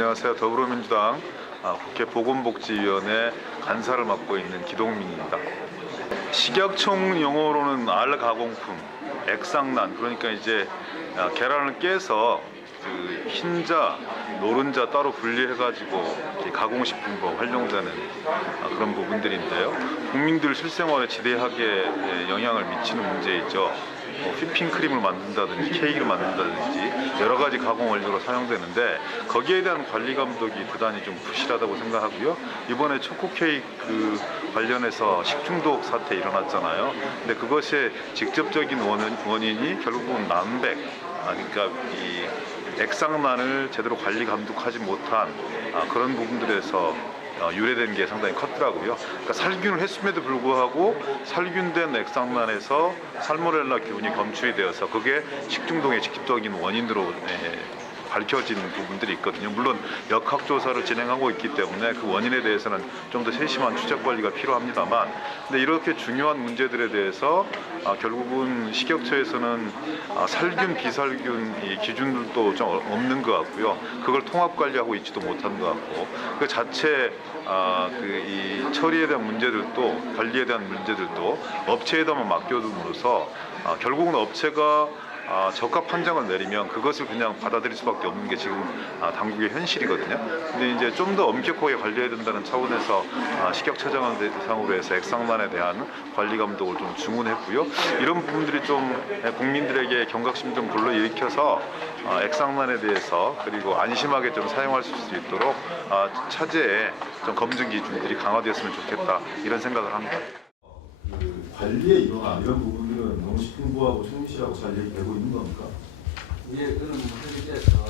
안녕하세요. 더불어민주당 국회 보건복지위원회 간사를 맡고 있는 기동민입니다. 식약청 용어로는 알가공품, 액상란, 그러니까 이제 계란을 깨서 그 흰자, 노른자 따로 분리해가지고 가공식품으로 활용되는 그런 부분들인데요. 국민들 실생활에 지대하게 영향을 미치는 문제이죠. 휘핑크림을 만든다든지 케이크를 만든다든지 여러 가지 가공 원료로 사용되는데 거기에 대한 관리 감독이 대단히 좀 부실하다고 생각하고요. 이번에 초코 케이크 관련해서 식중독 사태 일어났잖아요. 근데 그것의 직접적인 원인이 결국은 난백, 그러니까 이 액상란을 제대로 관리 감독하지 못한 그런 부분들에서 유래된 게 상당히 컸더라고요. 그러니까 살균을 했음에도 불구하고 살균된 액상란에서 살모넬라 균이 검출이 되어서 그게 식중독의 직접적인 원인으로 밝혀진 부분들이 있거든요. 물론 역학조사를 진행하고 있기 때문에 그 원인에 대해서는 좀 더 세심한 추적 관리가 필요합니다만, 근데 이렇게 중요한 문제들에 대해서 결국은 식약처에서는 살균, 비살균 이 기준들도 좀 없는 것 같고요. 그걸 통합 관리하고 있지도 못한 것 같고, 그 자체 이 처리에 대한 문제들도, 관리에 대한 문제들도 업체에다만 맡겨둠으로써 결국은 업체가 적합 판정을 내리면 그것을 그냥 받아들일 수밖에 없는 게 지금 당국의 현실이거든요. 근데 이제 좀 더 엄격하게 관리해야 된다는 차원에서 식약처장을 대상으로 해서 액상란에 대한 관리 감독을 좀 주문했고요. 이런 부분들이 좀 국민들에게 경각심 좀 불러일으켜서 액상란에 대해서 그리고 안심하게 좀 사용할 수 있도록 차제에 좀 검증 기준들이 강화되었으면 좋겠다, 이런 생각을 합니다. 관리의 일환 이런 부분들은 농식품부하고 총리실하고 잘 얘기되고 있는 겁니까? 예, 그런 현실에서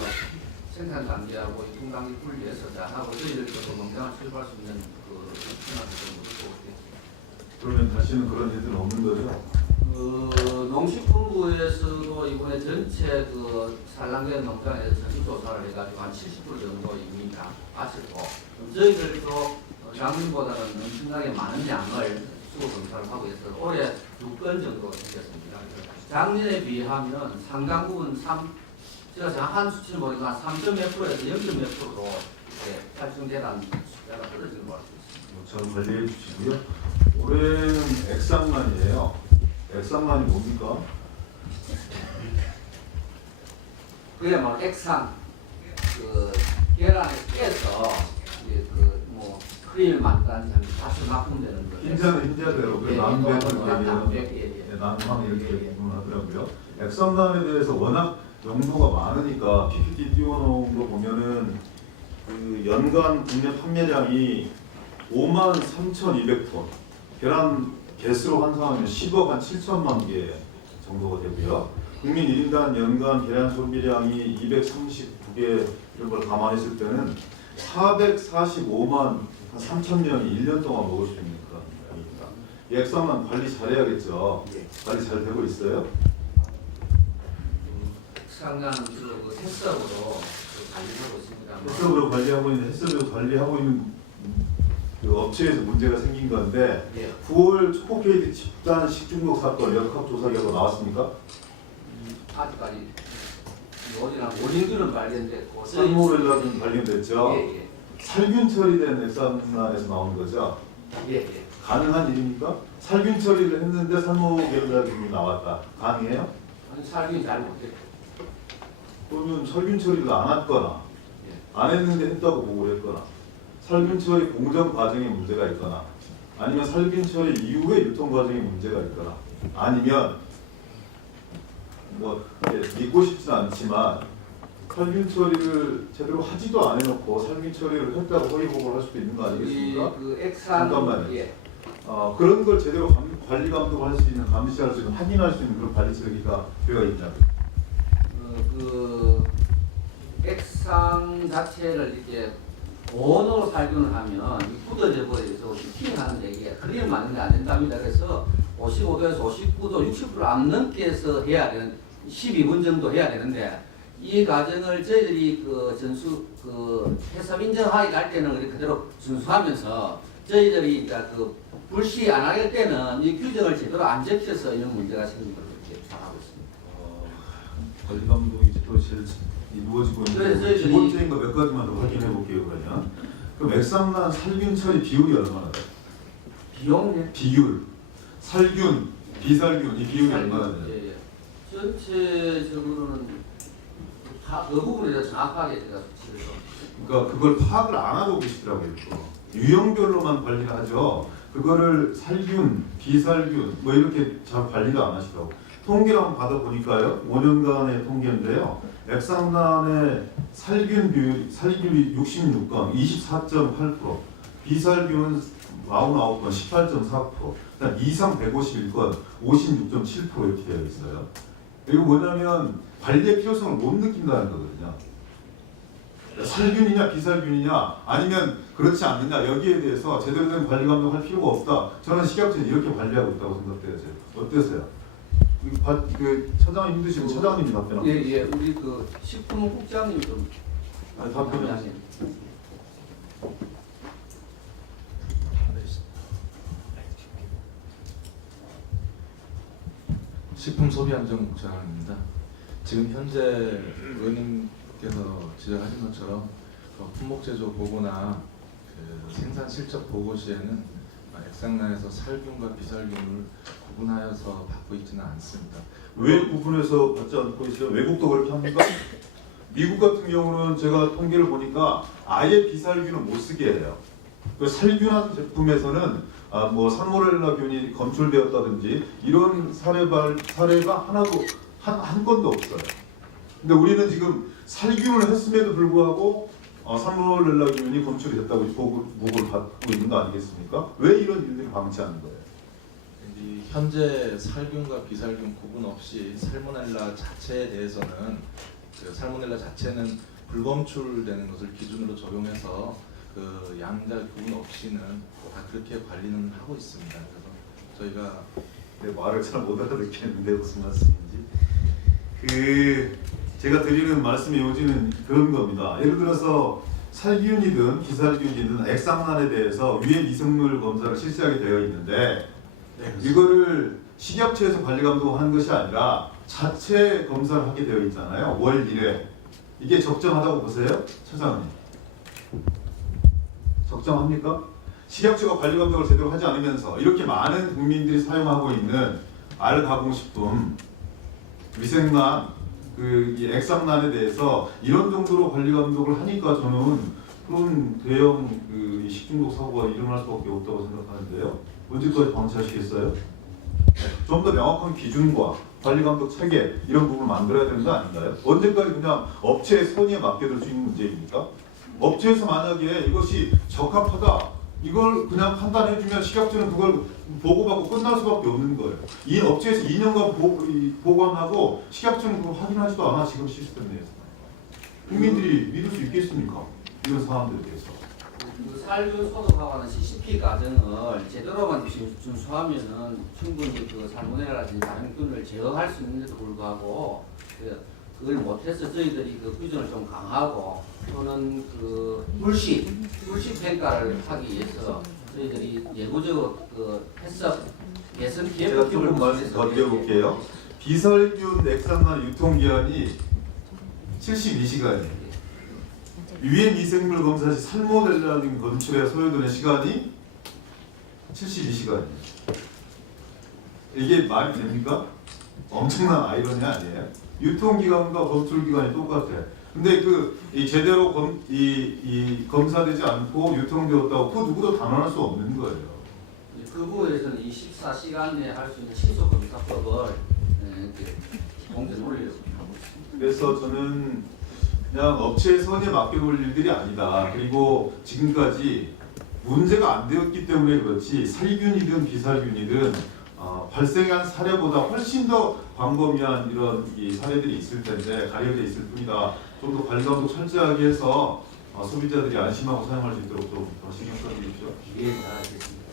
생산 단계하고 유통 단계 분리해서 다 하고 저희들도 농장을 출발할 수 있는 그 현황을 그러면 다시는 그런 일들은 없는 거죠? 농식품부에서도 이번에 전체 그 산란된 농장에서 전수조사를 해가지고 한 70% 정도 이미 다 마쳤고, 저희들도 작년보다는 엄청나게 많은 양을 수거 검사를 하고 있어서 올해 6건 정도 생겼습니다. 작년에 비하면 상당 부분 제가 정확한 수치는 모르지만 3점 몇 프로에서 0점 몇 프로로 활성되는 숫자가 떨어지는 것 같습니다. 잘 관리해 주시고요. 올해는 액상란이에요. 액상란이 뭡니까? 그야말로 액상, 그 계란을 깨서 뭐 크림을 만든다는 점이 다시 납품되는 거예요. 흰자는 흰자대로, 남백은 남백, 남황 이렇게 구분하더라고요. 액상란에 대해서 워낙 용도가 많으니까 PPT 띄워놓은 거 보면은 그 연간 국내 판매량이 53,200톤, 계란 개수로 환산하면 10억 한 7천만 개 정도가 되고요. 국민 1인당 연간 계란 소비량이 239개 이런 걸 감안했을 때는 445만 한 3천 명이 1년 동안 먹을 수 있는 그런 양입니다. 이 액상란 관리 잘해야겠죠. 관리 잘 되고 있어요? 액상란은 주로 그 햇섭으로 관리하고 있습니다. 햇섭으로 관리하고 있는 햇섭으로 관리하고 있는 그 업체에서 문제가 생긴 건데, 예. 9월 초코케이크 집단 식중독 사건 역학조사 결과 나왔습니까? 아직까지 어디나 원인들은 발견됐고 살모넬라균 발견됐죠. 예. 살균 처리된 액상란에서 나온 거죠. 예. 가능한 일입니까? 살균 처리를 했는데 살모넬라균이 나왔다. 가능해요? 아니 살균이 잘 못됐고. 또는 살균 처리를 안 했거나 예. 안 했는데 했다고 보고를 했거나, 살균 처리 공정 과정에 문제가 있거나, 아니면 살균 처리 이후에 유통 과정에 문제가 있거나, 아니면 뭐 믿고 싶지는 않지만 살균 처리를 제대로 하지도 안 해놓고 살균 처리를 했다고 허위 보고를 할 수도 있는 거 아니겠습니까? 그 액상 잠깐만요. 예. 그런 걸 제대로 관리 감독할 수 있는, 감시할 수 있는, 확인할 수 있는 그런 관리 체계가 되어 있냐고. 그 액상 자체를 이렇게 원으로 살균을 하면 굳어져 버려서 히팅하는 얘기가 그림 맞는데 안 된답니다. 그래서 55도에서 59도, 60% 안 넘게 해서 해야 되는 12분 정도 해야 되는데, 이 과정을 저희들이 해썹 인정하기 갈 때는 우리 그대로 준수하면서 저희들이 이제 불시 안 하게 때는 이 규정을 제대로 안 지켜서 이런 문제가 생긴 걸로 이렇게 잘하고 있습니다. 관리 감독이 제대로 이루어지고 있는데 기본적인 거 몇 가지만 더 확인해 그럼 액상난 살균 처리 비율이 얼마나 돼요? 비용에 비율, 살균, 비살균 이 비율이 얼마나 돼요? 예, 예. 전체적으로는 다 그 부분에 대해서 정확하게 제가 수치를 그러니까 그걸 파악을 안 하고 계시더라고요. 또. 유형별로만 관리를 하죠. 그거를 살균, 비살균 뭐 이렇게 잘 관리도 안 하시더라고. 통계를 한번 받아보니까요. 5년간의 통계인데요. 액상난의 살균 비율, 살균이 66건, 24.8%, 비살균은 49건, 18.4%, 그다음 이상 151건, 56.7% 이렇게 되어 있어요. 이거 뭐냐면 관리의 필요성을 못 느낀다는 거거든요. 살균이냐 비살균이냐 아니면 그렇지 않느냐 여기에 대해서 제대로 된 관리 감독할 필요가 없다. 저는 식약처는 이렇게 관리하고 있다고 생각돼요. 어떠세요? 그 차장님 힘드시면 차장님이 답변하세요. 예, 예. 우리 그 식품국장님 좀 답변하세요. 식품소비안전국장입니다. 지금 현재 의원님께서 지적하신 것처럼 품목제조 보고나 그 생산 실적 보고 시에는 액상난에서 살균과 비살균을 구분하여서 받고 있지는 않습니다. 왜 구분해서 받지 않고 있어요? 외국도 그렇게 합니까? 미국 같은 경우는 제가 통계를 보니까 아예 비살균을 못 쓰게 해요. 그 살균한 제품에서는 뭐 살모넬라균이 검출되었다든지 이런 사례가 하나도 한 건도 없어요. 근데 우리는 지금 살균을 했음에도 불구하고 살모넬라균이 검출이 됐다고 보고를 받고 있는 거 아니겠습니까? 왜 이런 일들이 방치하는 거예요? 이 현재 살균과 비살균 구분 없이 살모넬라 자체에 대해서는 그 살모넬라 자체는 불검출되는 것을 기준으로 적용해서 그 양자 구분 없이는 다 그렇게 관리는 하고 있습니다. 그래서 저희가 내 말을 잘 못 알아듣겠는데 무슨 말씀인지. 제가 드리는 말씀의 요지는 그런 겁니다. 예를 들어서 살균이든 비살균이든 액상난에 대해서 위해 미생물 검사를 실시하게 되어 있는데 이거를 식약처에서 관리 감독하는 것이 아니라 자체 검사를 하게 되어 있잖아요. 월 1회. 이게 적정하다고 보세요? 차장님. 적정합니까? 식약처가 관리 감독을 제대로 하지 않으면서 이렇게 많은 국민들이 사용하고 있는 알 가공식품, 위생난, 이 액상난에 대해서 이런 정도로 관리 감독을 하니까 저는 그런 대형 이 식중독 사고가 일어날 수밖에 없다고 생각하는데요. 언제까지 방치하시겠어요? 좀 더 명확한 기준과 관리 감독 체계 이런 부분을 만들어야 되는 거 아닌가요? 언제까지 그냥 업체의 선의에 맡겨둘 수 있는 문제입니까? 업체에서 만약에 이것이 적합하다 이걸 그냥 판단해주면 식약처는 그걸 보고받고 끝날 수밖에 없는 거예요. 이 업체에서 2년간 보관하고 식약처는 그걸 확인하지도 않아 지금 시스템 내에서. 국민들이 믿을 수 있겠습니까? 이런 사람들에 대해서. 그 살균 소독하고 하는 CCP 과정을 제대로만 준수하면은 충분히 그 살모넬라든지 다른 균을 제어할 수 있는데도 불구하고 그걸 못해서 저희들이 그 규정을 좀 강하고 또는 그 물식 평가를 하기 위해서 저희들이 예고적으로 그 해석 개선 제가 조금 말씀 더 드려볼게요. 비살균 액상난 유통기한이 72시간이에요. 유해 미생물 검사 시 살모넬라균 검출에 소요되는 시간이 72시간이에요. 이게 말이 됩니까? 엄청난 아이러니 아니에요? 유통기간과 검출기간이 똑같아요. 근데 이 제대로 검사되지 않고 유통되었다고 그 누구도 단언할 수 없는 거예요. 그 부분에서는 24시간 내에 할 수 있는 시소검사법을 공개를 올리려고 하고 있습니다. 그래서 저는 그냥 업체의 선에 맡겨놓을 일들이 아니다. 그리고 지금까지 문제가 안 되었기 때문에 그렇지 살균이든 비살균이든 발생한 사례보다 훨씬 더 광범위한 이런 사례들이 있을 텐데 가려져 있을 뿐이다. 좀 더 관리 감독 철저하게 해서 소비자들이 안심하고 사용할 수 있도록 좀 더 신경 써주십시오. 예, 잘하겠습니다.